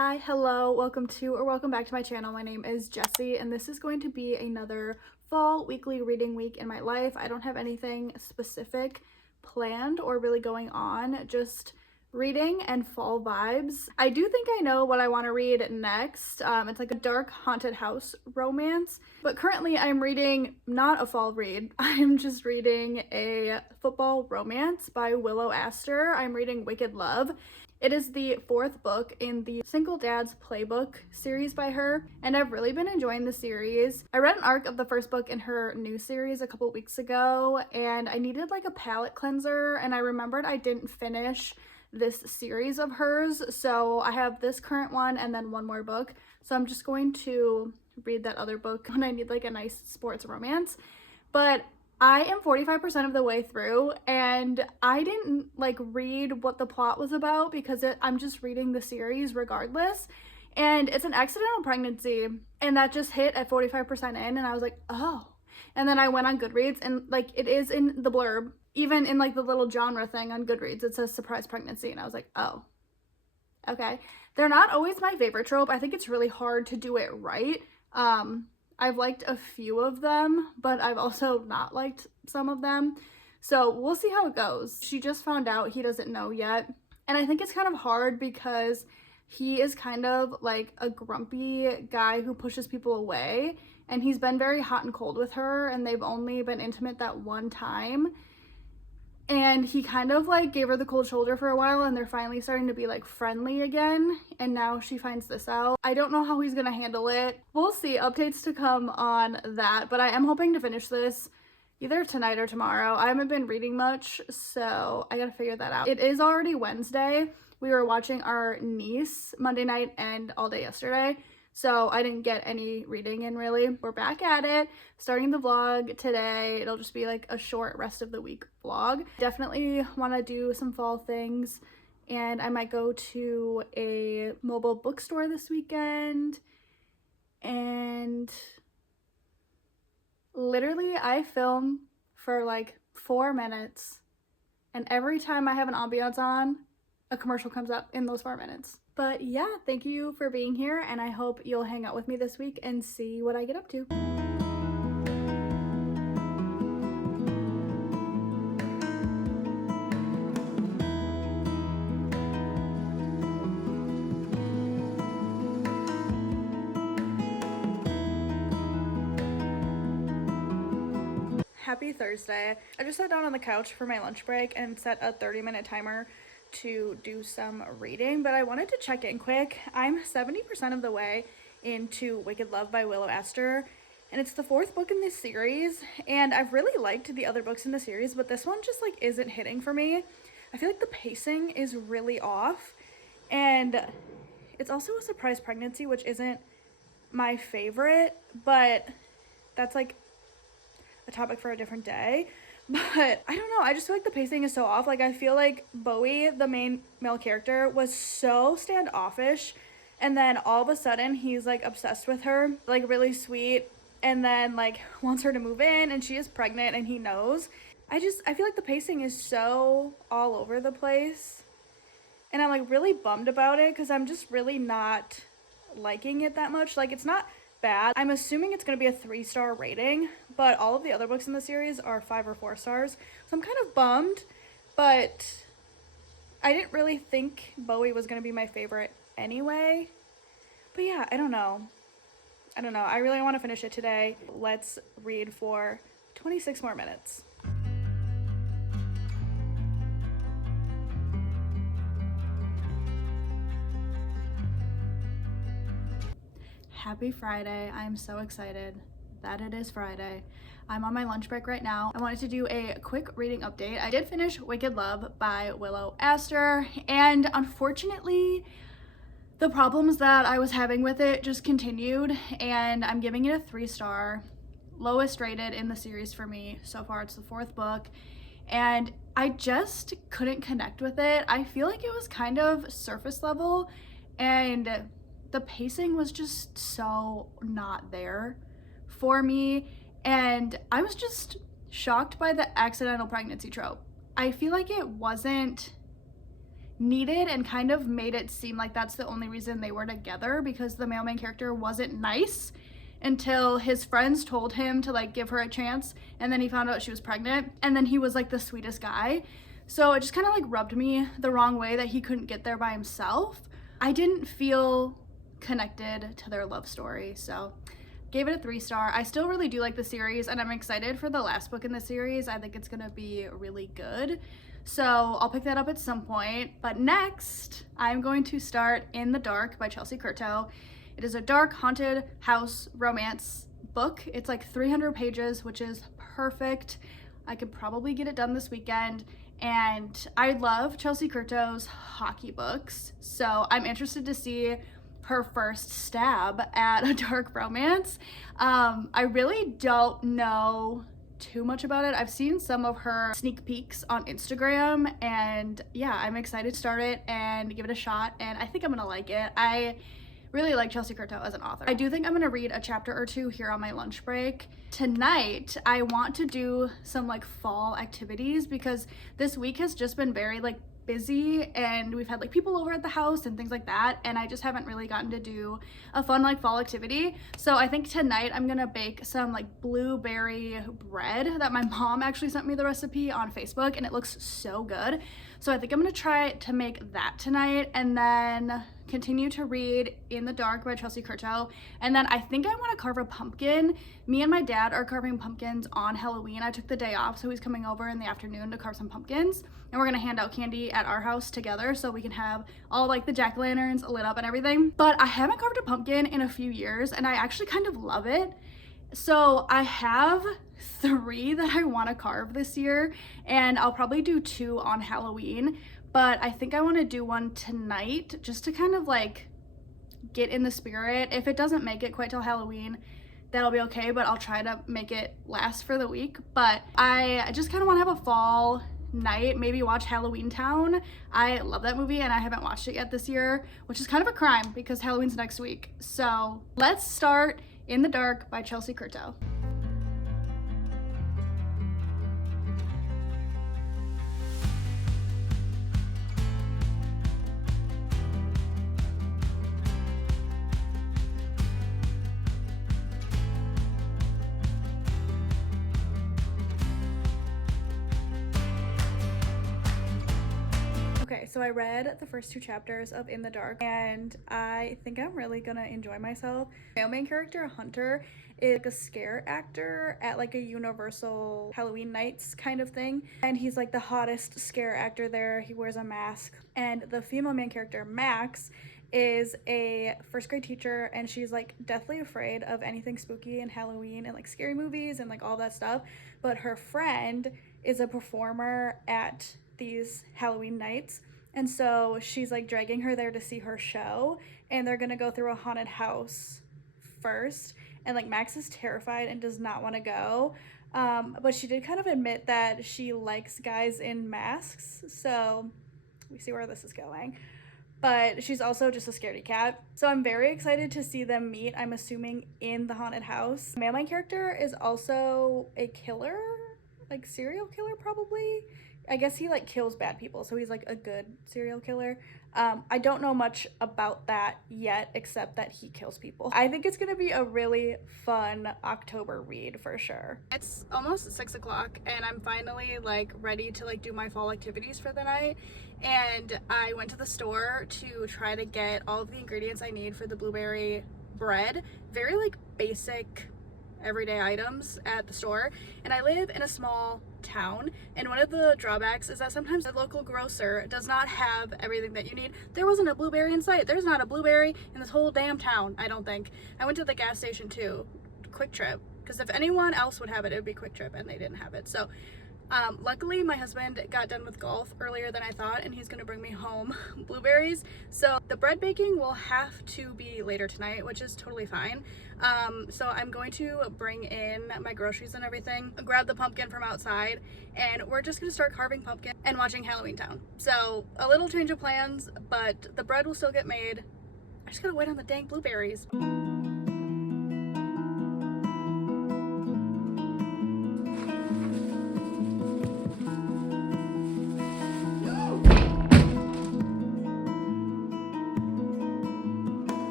Hi, hello, welcome back to my channel. My name is Jessie and this is going to be another fall weekly reading week in my life. I don't have anything specific planned or really going on, just reading and fall vibes. I do think I know what I want to read next. It's like a dark haunted house romance, but currently I'm reading not a fall read. I'm just reading a football romance by Willow Astor. I'm reading Wicked Love. It is the fourth book in the Single Dad's Playbook series by her, and I've really been enjoying the series. I read an arc of the first book in her new series a couple weeks ago, and I needed like a palate cleanser, and I remembered I didn't finish this series of hers, so I have this current one and then one more book, so I'm just going to read that other book when I need like a nice sports romance. But I am 45% of the way through and I didn't like read what the plot was about because I'm just reading the series regardless, and it's an accidental pregnancy, and that just hit at 45% in and I was like, oh. And then I went on Goodreads and like it is in the blurb, even in like the little genre thing on Goodreads, it says surprise pregnancy, and I was like, oh, okay. They're not always my favorite trope. I think it's really hard to do it right. I've liked a few of them, but I've also not liked some of them. So we'll see how it goes. She just found out he doesn't know yet. And I think it's kind of hard because he is kind of like a grumpy guy who pushes people away. And he's been very hot and cold with her, and they've only been intimate that one time. And he kind of like gave her the cold shoulder for a while, and they're finally starting to be like friendly again, and now she finds this out. I don't know how he's gonna handle it. We'll see, updates to come on that, but I am hoping to finish this either tonight or tomorrow. I haven't been reading much, so I gotta figure that out. It is already Wednesday. We were watching our niece Monday night and all day yesterday, so I didn't get any reading in really. We're back at it, starting the vlog today. It'll just be like a short rest of the week vlog. Definitely want to do some fall things, and I might go to a mobile bookstore this weekend. And literally I film for like 4 minutes, and every time I have an ambiance on, a commercial comes up in those 4 minutes. But yeah, thank you for being here, and I hope you'll hang out with me this week and see what I get up to. Happy Thursday. I just sat down on the couch for my lunch break and set a 30-minute timer to do some reading, but I wanted to check in quick. I'm 70% of the way into Wicked Love by Willow Astor, and it's the fourth book in this series, and I've really liked the other books in the series, but this one just like isn't hitting for me. I feel like the pacing is really off, and it's also a surprise pregnancy, which isn't my favorite, but that's like a topic for a different day. But I don't know, I just feel like the pacing is so off. Like I feel like Bowie, the main male character, was so standoffish, and then all of a sudden he's like obsessed with her, like really sweet, and then like wants her to move in, and she is pregnant and he knows. I feel like the pacing is so all over the place, and I'm like really bummed about it because I'm just really not liking it that much. Like it's not bad. I'm assuming it's going to be a 3-star rating, but all of the other books in the series are 5 or 4 stars, so I'm kind of bummed. But I didn't really think Bowie was going to be my favorite anyway. But yeah, I don't know. I really want to finish it today. Let's read for 26 more minutes. Happy Friday. I'm so excited that it is Friday. I'm on my lunch break right now. I wanted to do a quick reading update. I did finish Wicked Love by Willow Astor, and unfortunately the problems that I was having with it just continued, and I'm giving it a 3-star, lowest rated in the series for me so far. It's the fourth book, and I just couldn't connect with it. I feel like it was kind of surface level, and the pacing was just so not there for me, and I was just shocked by the accidental pregnancy trope. I feel like it wasn't needed and kind of made it seem like that's the only reason they were together, because the male main character wasn't nice until his friends told him to like give her a chance, and then he found out she was pregnant, and then he was like the sweetest guy. So it just kind of like rubbed me the wrong way that he couldn't get there by himself. I didn't feel connected to their love story, so gave it a 3-star. I still really do like the series, and I'm excited for the last book in the series. I think it's gonna be really good. So I'll pick that up at some point. But next, I'm going to start In the Dark by Chelsea Curto. It is a dark haunted house romance book. It's like 300 pages, which is perfect. I could probably get it done this weekend. And I love Chelsea Curto's hockey books, so I'm interested to see her first stab at a dark romance. I really don't know too much about it. I've seen some of her sneak peeks on Instagram, and yeah, I'm excited to start it and give it a shot, and I think I'm gonna like it. I really like Chelsea Curto as an author. I do think I'm gonna read a chapter or two here on my lunch break. Tonight, I want to do some like fall activities because this week has just been very like busy, and we've had like people over at the house and things like that, and I just haven't really gotten to do a fun like fall activity. So I think tonight I'm gonna bake some like blueberry bread that my mom actually sent me the recipe on Facebook, and it looks so good. So I think I'm gonna try to make that tonight, and then continue to read In the Dark by Chelsea Curto. And then I think I want to carve a pumpkin. Me and my dad are carving pumpkins on Halloween. I took the day off, so he's coming over in the afternoon to carve some pumpkins, and we're gonna hand out candy at our house together so we can have all like the jack-o'-lanterns lit up and everything. But I haven't carved a pumpkin in a few years, and I actually kind of love it. So I have 3 that I want to carve this year, and I'll probably do 2 on Halloween, but I think I want to do one tonight just to kind of like get in the spirit. If it doesn't make it quite till Halloween, that'll be okay, but I'll try to make it last for the week. But I just kind of want to have a fall night, maybe watch Halloween Town. I love that movie, and I haven't watched it yet this year, which is kind of a crime because Halloween's next week. So let's start In the Dark by Chelsea Curto. Okay, so I read the first 2 chapters of In the Dark, and I think I'm really gonna enjoy myself. My main character, Hunter, is like a scare actor at like a Universal Halloween Nights kind of thing, and he's like the hottest scare actor there. He wears a mask. And the female main character, Max, is a first grade teacher, and she's like deathly afraid of anything spooky and Halloween and like scary movies and like all that stuff. But her friend is a performer at these Halloween nights, and so she's like dragging her there to see her show, and they're gonna go through a haunted house first, and like Max is terrified and does not want to go, but she did kind of admit that she likes guys in masks, so we see where this is going. But she's also just a scaredy cat, so I'm very excited to see them meet, I'm assuming in the haunted house. The main character is also a killer, like serial killer probably. I guess he like kills bad people, so he's like a good serial killer. I don't know much about that yet, except that he kills people. I think it's gonna be a really fun October read for sure. It's almost 6 o'clock, and I'm finally like ready to like do my fall activities for the night. And I went to the store to try to get all of the ingredients I need for the blueberry bread. Very like basic everyday items at the store, and I live in a small town, and one of the drawbacks is that sometimes the local grocer does not have everything that you need. There wasn't a blueberry in sight. There's not a blueberry in this whole damn town, I don't think. I went to the gas station too, Quick Trip, because if anyone else would have it, it would be Quick Trip, and they didn't have it. So luckily my husband got done with golf earlier than I thought, and he's gonna bring me home blueberries. So the bread baking will have to be later tonight, which is totally fine. So I'm going to bring in my groceries and everything, grab the pumpkin from outside, and we're just gonna start carving pumpkin and watching Halloween Town. So a little change of plans, but the bread will still get made. I just gotta wait on the dang blueberries.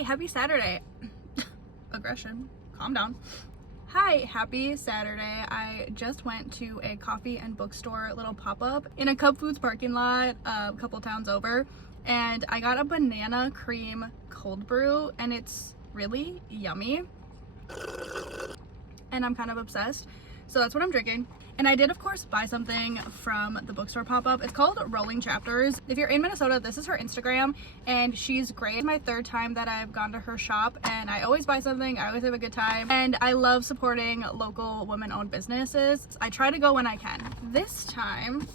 Hi, happy Saturday. Aggression, calm down. Hi, happy Saturday. I just went to a coffee and bookstore little pop-up in a Cub Foods parking lot a couple towns over, and I got a banana cream cold brew, and it's really yummy and I'm kind of obsessed, so that's what I'm drinking. And I did of course buy something from the bookstore pop-up. It's called Rolling Chapters. If you're in Minnesota, this is her Instagram and she's great. It's my third time that I've gone to her shop and I always buy something. I always have a good time and I love supporting local women-owned businesses. I try to go when I can. This time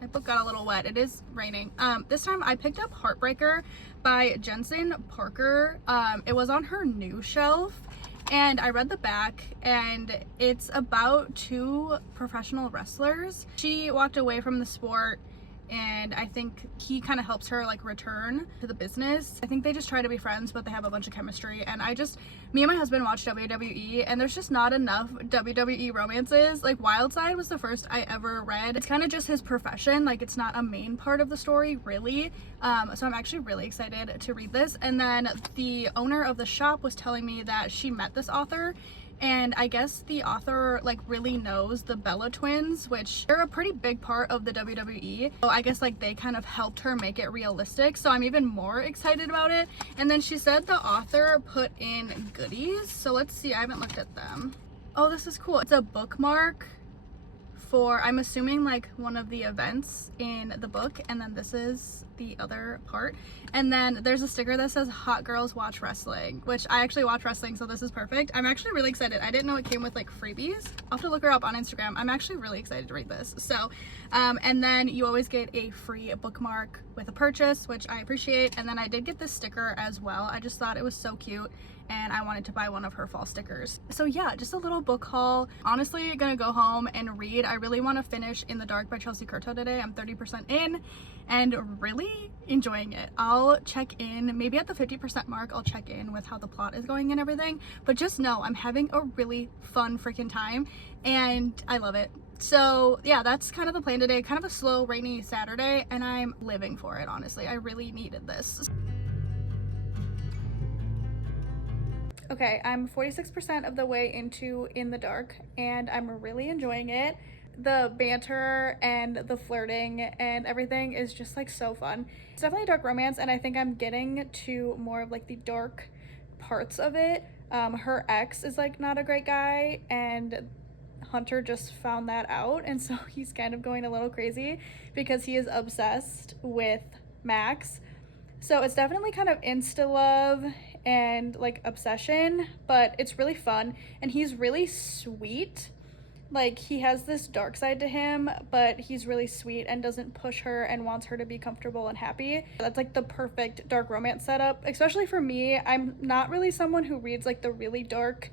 my book got a little wet. It is raining. This time I picked up Heartbreaker by Jensen Parker. It was on her new shelf and I read the back and it's about two professional wrestlers. She walked away from the sport and I think he kind of helps her like return to the business. I think they just try to be friends, but they have a bunch of chemistry. And me and my husband watch WWE and there's just not enough WWE romances. Like Wildside was the first I ever read. It's kind of just his profession. Like it's not a main part of the story really. So I'm actually really excited to read this. And then the owner of the shop was telling me that she met this author and I guess the author like really knows the Bella twins, which they're a pretty big part of the WWE. So I guess like they kind of helped her make it realistic. So I'm even more excited about it. And then she said the author put in goodies. So let's see, I haven't looked at them. Oh, this is cool. It's a bookmark for, I'm assuming like one of the events in the book. And then this is the other part. And then there's a sticker that says Hot Girls Watch Wrestling, which I actually watch wrestling, so this is perfect. I'm actually really excited. I didn't know it came with like freebies. I'll have to look her up on Instagram. I'm actually really excited to read this. So and then you always get a free bookmark with a purchase, which I appreciate. And then I did get this sticker as well. I just thought it was so cute and I wanted to buy one of her fall stickers. So yeah, just a little book haul. Honestly, gonna go home and read. I really want to finish In the Dark by Chelsea Curto today. I'm 30% in and really enjoying it. I'll check in maybe at the 50% mark. I'll check in with how the plot is going and everything, but just know I'm having a really fun freaking time and I love it. So yeah, that's kind of the plan today. Kind of a slow rainy Saturday and I'm living for it. Honestly, I really needed this. Okay, I'm 46% of the way into In the Dark and I'm really enjoying it. The banter and the flirting and everything is just like so fun. It's definitely a dark romance and I think I'm getting to more of like the dark parts of it. Her ex is like not a great guy and Hunter just found that out and so he's kind of going a little crazy because he is obsessed with Max. So it's definitely kind of insta love and like obsession, but it's really fun and he's really sweet. Like he has this dark side to him, but he's really sweet and doesn't push her and wants her to be comfortable and happy. That's like the perfect dark romance setup, especially for me. I'm not really someone who reads like the really dark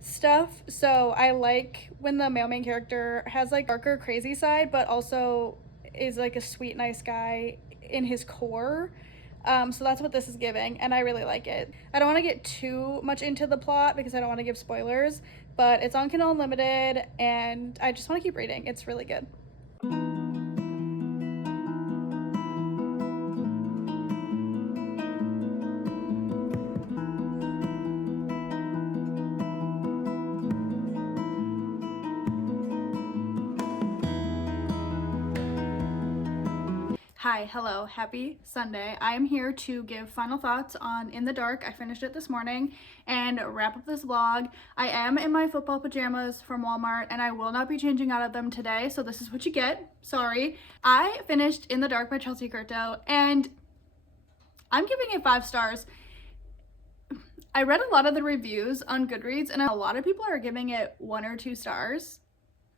stuff, so I like when the male main character has like darker crazy side but also is like a sweet nice guy in his core. So that's what this is giving and I really like it. I don't want to get too much into the plot because I don't want to give spoilers, but it's on Kindle Unlimited and I just want to keep reading. It's really good. Hi, hello, happy Sunday. I am here to give final thoughts on In the Dark. I finished it this morning and wrap up this vlog. I am in my football pajamas from Walmart and I will not be changing out of them today, so this is what you get. Sorry. I finished In the Dark by Chelsea Curto and I'm giving it 5 stars. I read a lot of the reviews on Goodreads and a lot of people are giving it 1 or 2 stars.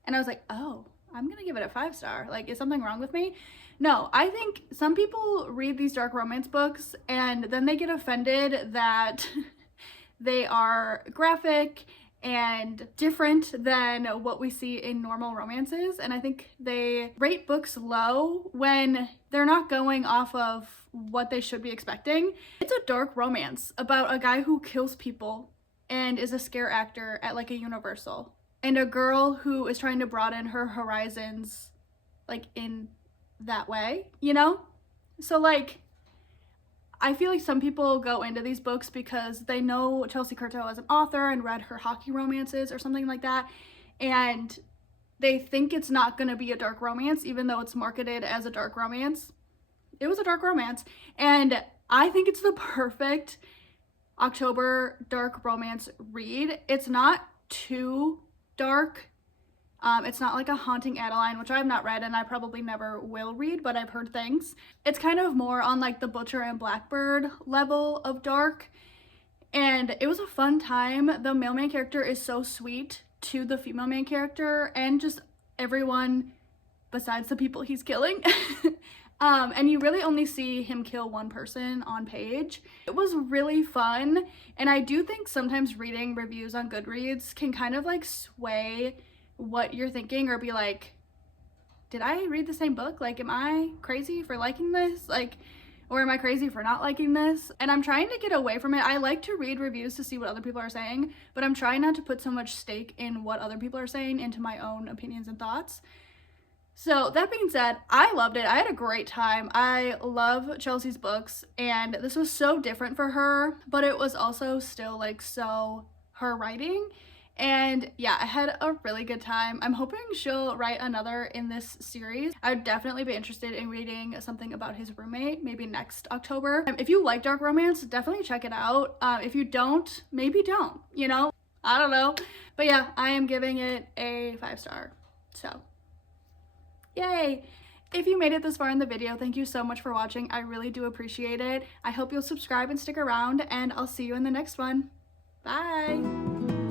And I was like, oh, I'm gonna give it a 5 star. Like, is something wrong with me? No, I think some people read these dark romance books and then they get offended that they are graphic and different than what we see in normal romances. And I think they rate books low when they're not going off of what they should be expecting. It's a dark romance about a guy who kills people and is a scare actor at like a Universal, and a girl who is trying to broaden her horizons like in that way, you know? So like I feel like some people go into these books because they know Chelsea Curto as an author and read her hockey romances or something like that, and they think it's not going to be a dark romance even though it's marketed as a dark romance. It was a dark romance, and I think it's the perfect October dark romance read. It's not too dark. It's not like a Haunting Adeline, which I've not read and I probably never will read, but I've heard things. It's kind of more on like the Butcher and Blackbird level of dark, and it was a fun time. The male main character is so sweet to the female main character and just everyone besides the people he's killing. And you really only see him kill one person on page. It was really fun, and I do think sometimes reading reviews on Goodreads can kind of like sway what you're thinking or be like, did I read the same book? Like, am I crazy for liking this? Like, or am I crazy for not liking this? And I'm trying to get away from it. I like to read reviews to see what other people are saying, but I'm trying not to put so much stake in what other people are saying into my own opinions and thoughts. So that being said, I loved it. I had a great time. I love Chelsea's books, and this was so different for her, but it was also still like so her writing. And yeah, I had a really good time. I'm hoping she'll write another in this series. I'd definitely be interested in reading something about his roommate, maybe next October. If you like dark romance, definitely check it out. If you don't, maybe don't, you know? I don't know. But yeah, I am giving it a 5-star. So yay! If you made it this far in the video, thank you so much for watching. I really do appreciate it. I hope you'll subscribe and stick around, and I'll see you in the next one. Bye!